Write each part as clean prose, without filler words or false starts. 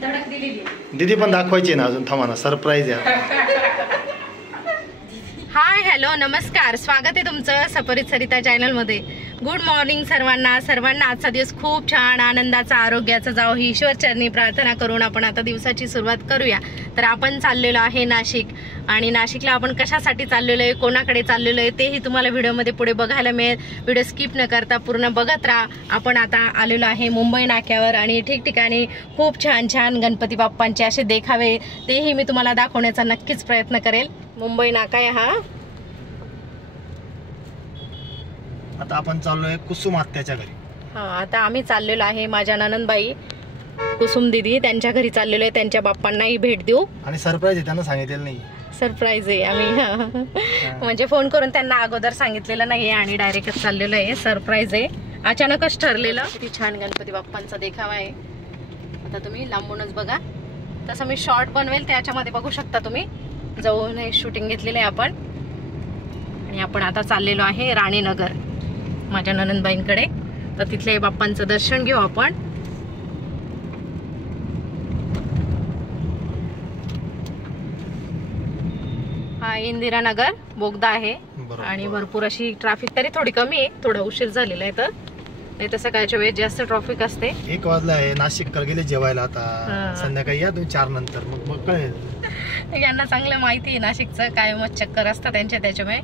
धडक दिलेली. दीदी पण दाखवायची ना अजून, थांबा ना, सरप्राईज आहे. हाय हॅलो नमस्कार, स्वागत आहे तुमचं सपरित सरिता चॅनल मध्ये. गुड मॉर्निंग सर्वांना. आजचा दिवस खूप छान आनंदाचा आरोग्याचा जावो ही ईश्वर चरणी प्रार्थना करून आपण आता दिवसाची सुरुवात करूया. तर आपण चाललेलो आहे नाशिक, आणि नाशिकला आपण कशासाठी चाललेलो आहे, कोणाकडे चाललेलो आहे तेही तुम्हाला व्हिडिओमध्ये पुढे बघायला मिळेल. व्हिडिओ स्किप न करता पूर्ण बघत राहा. आपण आता आलेलो आहे मुंबई नाक्यावर, आणि ठिकठिकाणी खूप छान छान गणपती बाप्पांचे असे देखावे तेही मी तुम्हाला दाखवण्याचा नक्कीच प्रयत्न करेल. मुंबई नाका आहे हा. आता आपण चाललोय कुसुम आत्याच्या घरी. हा, आता आम्ही चाललेलो आहे माझ्या ननंदबाई कुसुम दिदी त्यांच्या घरी चाललेलो आहे. त्यांच्या बाप्पांनाही भेट देऊ. आणि सरप्राईज आहे, त्यांना सांगितलेलं नाही. सरप्राईज आहे आम्ही म्हणजे फोन करून त्यांना अगोदर सांगितलेलं नाहीये आणि डायरेक्टच चाललेलो आहे. सरप्राईज आहे, अचानकच ठरलेलं. किती छान गणपती बाप्पांचा देखावा आहे. आता तुम्ही लांबूनच बघा. तसं मी शॉर्ट बनवेल त्याच्यामध्ये बघू शकता तुम्ही. जवळून हे शूटिंग घेतलेलं आहे आपण. आणि आपण आता चाललेलो आहे राणीनगर माझ्या ननंदबाईंकडे. तर तिथले बाप्पांचं दर्शन घेऊ आपण. हा इंदिरानगर बोगदा आहे, आणि भरपूर अशी ट्रॅफिक तरी थोडी कमी आहे. थोडा उशीर झालेला आहे, तर नाही तर सकाळच्या वेळेस जास्त ट्रॅफिक असते. 1 वाजला आहे. नाशिक गेले जेवायला, आता संध्याकाळी या तुम्ही 4 नंतर. मग कळेल. यांना चांगलं माहिती आहे नाशिकचं, कायमच चक्कर असतं त्यांच्या, त्याच्यामुळे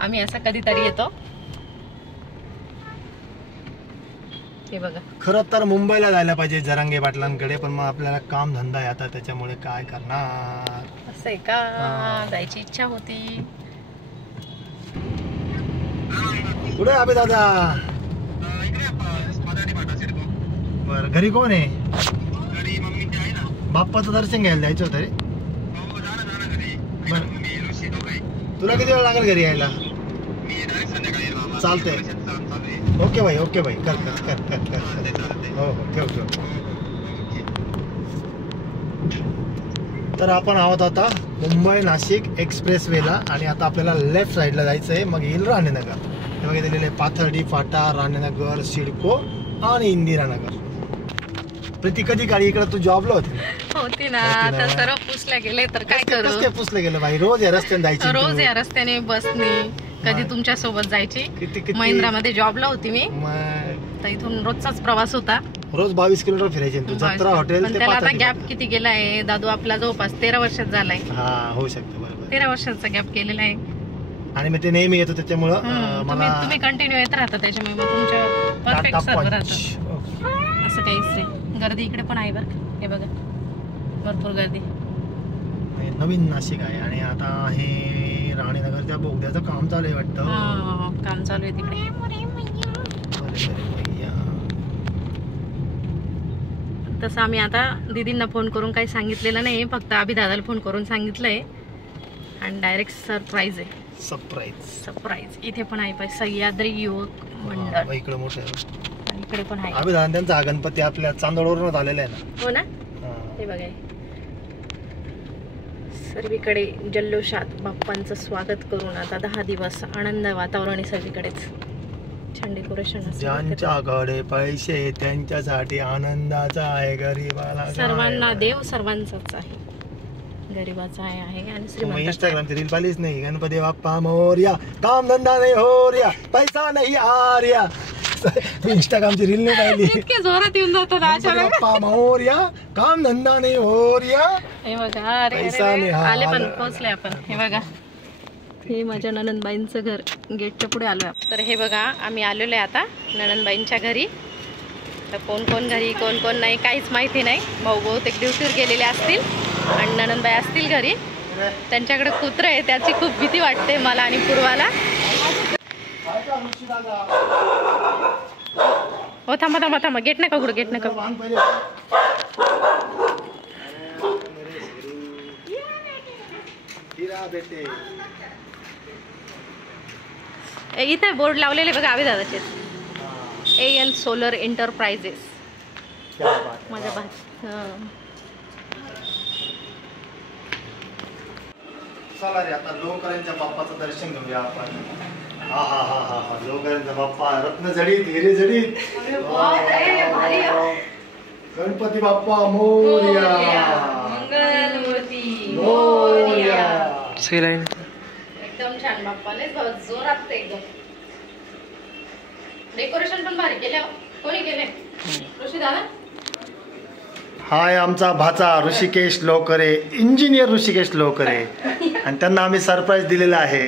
आम्ही असं कधीतरी येतो. हे बघा, खरं तर मुंबईला जायला पाहिजे जरांगे पाटलांकडे, पण मग आपल्याला काम धंदा आहे आता, त्याच्यामुळे काय करणार. असं आहे का? जायची इच्छा होती. कुठे अभि दादा? बर, घरी कोण आहे? बाप्पाचं दर्शन घ्यायला जायचं होतं रे. तुला किती वेळ लागेल घरी यायला? चालतंय. ओके भाई, ओके भाई, कर कर कर कर कर. हो हो, ठेव ठेव. तर आपण आहोत आता मुंबई नाशिक एक्सप्रेस वेला, आणि आता आपल्याला लेफ्ट साईडला जायचं आहे. मग येईल राणीनगर. हे बघा दिलेले पाथर्डी फाटा, राणीनगर, सिडको आणि इंदिरानगर. प्रति कधी काळी इकडे तू जॉबला होती ना, आता सर्व पुसल्या गेले तर काय करू. काय पुसले गेलं भाई? रोज या रस्त्याने जायची, रोज या रस्त्याने बसनी. कधी तुमच्या सोबत जायची. महिंद्रामध्ये जॉबला होती मी, तर इथून रोजचाच प्रवास होता. रोज 22 किलोमीटर फिरायचे तू. जत्रा हॉटेल ते त्याला आता गॅप किती गेलाय दादू आपला, जवळपास 13 वर्षात झालाय. हा, होऊ शकतं. बरोबर, 13 वर्षाचा गॅप केलेला आहे. आणि मग ते नेहमी येतो त्याच्यामुळं तुम्ही कंटिन्यू येत राहता, त्याच्यामुळे मग तुमच्या परफेक्ट सर्व राहतं. असं काहीच नाही. गर्दी इकडे पण आहे बरं. हे बघा, भरपूर गर्दी. नवीन नाशिक आहे, आणि आता हे राणीनगरच्या बोगद्याचं काम चालू आहे वाटतं. काम चालू आहे तिकडे. तसं आम्ही आता दीदींना फोन करून काही सांगितलेलं नाही, फक्त अभिदादाला फोन करून सांगितलंय. आणि डायरेक्ट सरप्राईज आहे. सरप्राईज इथे पण आहे. सह्याद्री युवक मंडळ इकडे मोठं आहे. इकडे पण आहे. अभिदादा त्यांचा गणपती आपल्या चांदोडवरून आलेला आहे ना. हो ना. हे बघा, सर्वीकडे जल्लोषात बाप्पांचं स्वागत करून आता 10 दिवस आनंद वातावरण आहे सर्वीकडेच. छान डेकोरेशन. ज्यांच्याकडे पैसे त्यांच्यासाठी आनंदाचा आहे, गरीबाला सर्वांना देव सर्वांचाच आहे, गरीबाचा आहे. आणि श्रीमंत. इंस्टाग्रामची रील पाहिलीच नाही? गणपती बाप्पा मोरया, काम धंदा नाही हो रिया, पैसा नाही आर्या. इंस्टाग्रामची रील नाही पाहिली? इतके जोरात येऊन जातो ना. बाप्पा मोरया, काम धंदा नाही हो रिया. हे बघा, आले पण पोहोचले आपण. हे बघा, हे माझ्या ननंदबाईंचं घर. गेटच्या पुढे आलोय. तर हे बघा, आम्ही आलेलो आहे आता ननंदबाईंच्या घरी. तर कोण कोण घरी, कोण कोण नाही काहीच माहिती नाही. भाऊ बहुतेक ड्युटीवर गेलेले असतील, आणि ननंदबाई असतील घरी. त्यांच्याकडे कुत्र आहे, त्याची खूप भीती वाटते मला आणि पूर्वाला. हो, थांबा थांबा थांबा, गेट नका उघडू, गेट नका. इथे बोर्ड लावलेले बघा अभिदादाचे, AN सोलर एंटरप्राइजेस. माझ्या चला रे, आता लोकरांच्या बाप्पाचं दर्शन घेऊया आपण. हा हा हा हा हा, लोकरांचा बाप्पा, रत्न जडीत, हिरे जडीत. गणपती बाप्पा मोरया. मंगलमूर्ती मोरया. एकदम छान बाप्पाने जोरात एकदम. डेकोरेशन पण भारी केले. कोणी केले? ऋषी दादा. हाय आमचा भाचा ऋषिकेश लोकरे, इंजिनियर ऋषिकेश लोकरे. आणि त्यांना आम्ही सरप्राईज दिलेला आहे.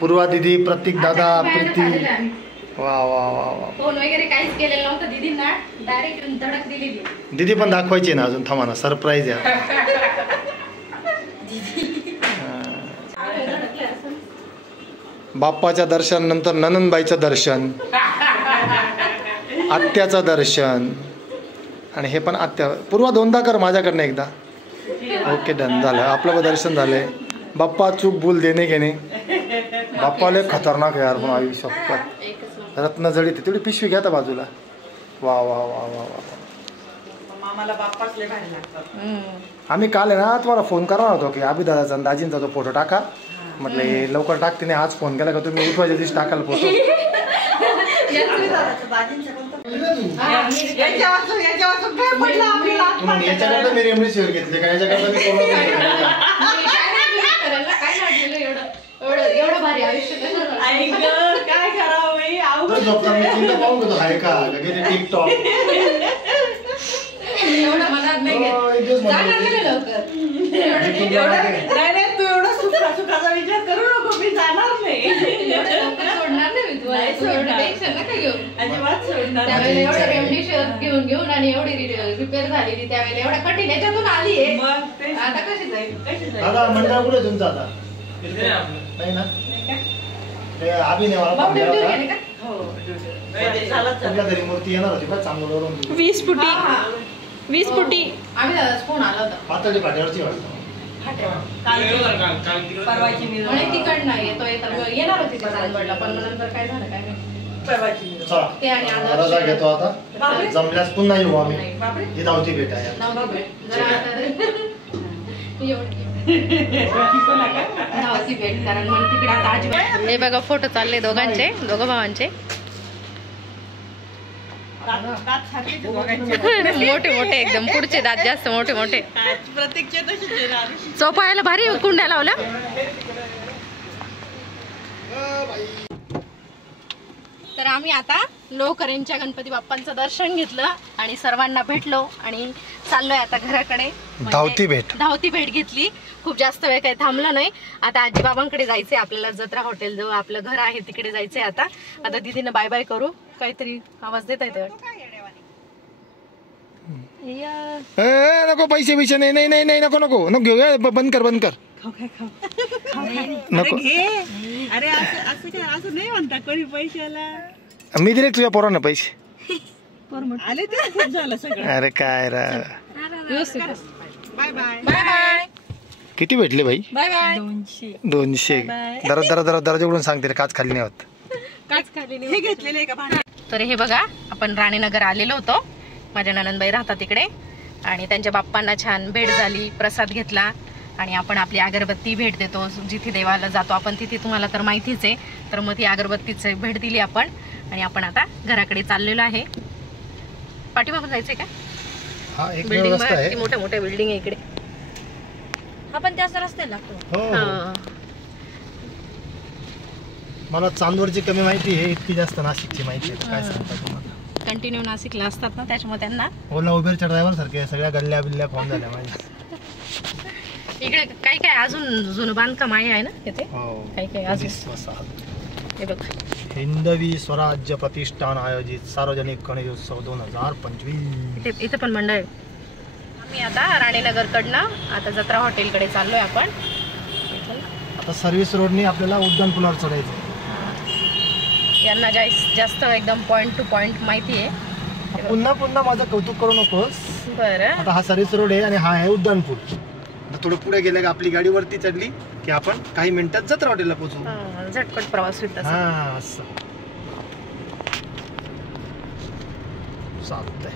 पूर्वा दिदी, प्रतीक दादा, प्रीती. वा वा वा वा. फोन वगैरे काहीच केलेलं नव्हतं दीदींना, डायरेक्ट धडक दिलेली. दीदी पण दाखवायची ना अजून, थांबा ना, सरप्राईज आहे. बाप्पाच्या दर्शन नंतर ननंदबाईचं दर्शन, आत्याचं दर्शन. आणि हे पण आत्या. पूर्वा दोनदा कर माझ्याकडनं एकदा. ओके डन झालं. आपलं दर्शन झालंय. बाप्पा चूक भूल देणे घेणे. बाप्पाले खतरनाक यार पण आयुष्यात. रत्न जडी तेवढी पिशवी घ्या त्या बाजूला. वा वा वा वा वा. आम्ही काल आहे ना तुम्हाला फोन करणार होतो की अभिदादाचा दाजींचा तो फोटो टाका. म्हटलं हे लवकर टाकते नाही. आज फोन केला का तुम्ही उठवायच्या दिवशी टाकाल फोटो. याच्याकरता मी रेमडेसिवीर घेतले का? याच्याकरता मी एवढं भारी आयुष्य काय करावं चिंता पाहून घेतो. आहे का टिकटॉक एवढं मनात नाही लवकर. नाही तू एवढा सुखाचा विचार करू नको. मी जाणार नाही. सोडणार नाही मी तुला. एवढं टेन्शन नका घेऊ. अजिबात सोडणार. त्यावेळेला एवढं रेमडेसिवीर घेऊन आणि एवढी रिपेअर झालेली त्यावेळेला एवढ्या कठीण याच्यातून आली आहे. आता कशी जाईल? दादा मंडळ कुठे तुमचा आता? नाही ना अभिनय तरी मूर्ती येणार होती का चांगलं 20 फुटी. आम्ही दादा फोन आला होता पातळी पाट्यावरची वाटतं. तिकड नाही येतो येणार होती चांदवडला पण नंतर काय झालं काय नाही. ते आणि रजा घेतो आता. जमल्यास पुन्हा येऊ आम्ही. ही धावती भेट आहे. धावती भेट कारण मग तिकडे आता आजी. हे बघा फोटो चालले दोघांचे, दोघं भावांचे. मोठे मोठे एकदम. पुढचे दात जास्त मोठे मोठे. चोपायला भारी कुंड्या लावल्या. तर आम्ही आता लोकरेंच्या गणपती बाप्पांचं दर्शन घेतलं आणि सर्वांना भेटलो आणि चाललोय आता घराकडे. धावती भेट घेतली. खूप जास्त वेळ काही थांबला नाही. आता आजी बाबांकडे जायचंय आपल्याला. जत्रा हॉटेल जवळ आपलं घर आहे तिकडे जायचंय. आता दीदीनं बाय बाय करू. काहीतरी आवाज देता येतो. नको पैसे पैसे नाही नाही नाही नको नको नको घेऊ. बंद कर बंद कर. नको. अरे असं नाही म्हणता कोणी पैशाला. मी दिले तुझ्या पोरांना पैसे आले ते खूप झालं सगळं. अरे काय रा. Bye bye. Bye bye. किती भेटले भाई? Bye bye. 200. दरा जेवढून सांगते रे. काच खाली नाही होत. हे घेतलेले का भांडे? तर हे बघा आपण राणीनगर आलेलो होतो. माझ्या ननंदबाई राहतात तिकडे आणि त्यांच्या बाप्पांना छान भेट झाली. प्रसाद घेतला आणि आपण आपली अगरबत्ती भेट देतो. जिथे देवाला जातो आपण तिथे तुम्हाला तर माहितीच आहे. तर मग ती अगरबत्तीच भेट दिली आपण आणि आपण आता घराकडे चाललेलो आहे. पाठीमागून जायचंय का? हा एक बिल्डिंग रस्ता आहे. मोठ्या मोठ्या बिल्डिंग आहे इकडे. आपण त्याच रस्त्याला लागतो. हो. मला चांदवडची कमी माहिती आहे. इतकी जास्त नाशिकची माहिती आहे. काय सांगता तुम्हाला. कंटिन्यू नाशिकला असतात ना त्याच्यामुळे त्यांना. ओला उबेरच्या ड्रायव्हर सारखे सगळ्या गल्ल्या बिल्ल्या फोन झाल्या माझ्या. इकडे काय काय अजून जुनं बांधकाम आहे ना इथे. काय काय अजून. हे बघ हिंदवी स्वराज्य प्रतिष्ठान आयोजित सार्वजनिक गणेशोत्सव 2025. इथे पण मंडळ. आम्ही आता राणीनगरकडनं आता जत्रा हॉटेलकडे चाललोय आपण. आता सर्व्हिस रोडनी आपल्याला उड्डाण पुलावर चढायचं. यांना जास्त एकदम पॉइंट टू पॉइंट माहिती आहे. पुन्हा पुन्हा माझं कौतुक करू नकोस. बरं. आता हा सर्व्हिस रोड आहे आणि हा आहे उड्डाण पूल. थोडं पुढे गेलं का आपली गाडी वरती चढली की आपण काही मिनिटात जत्रा हॉटेलला पोहोचू. झटपट प्रवास होईल तसा. चालतंय.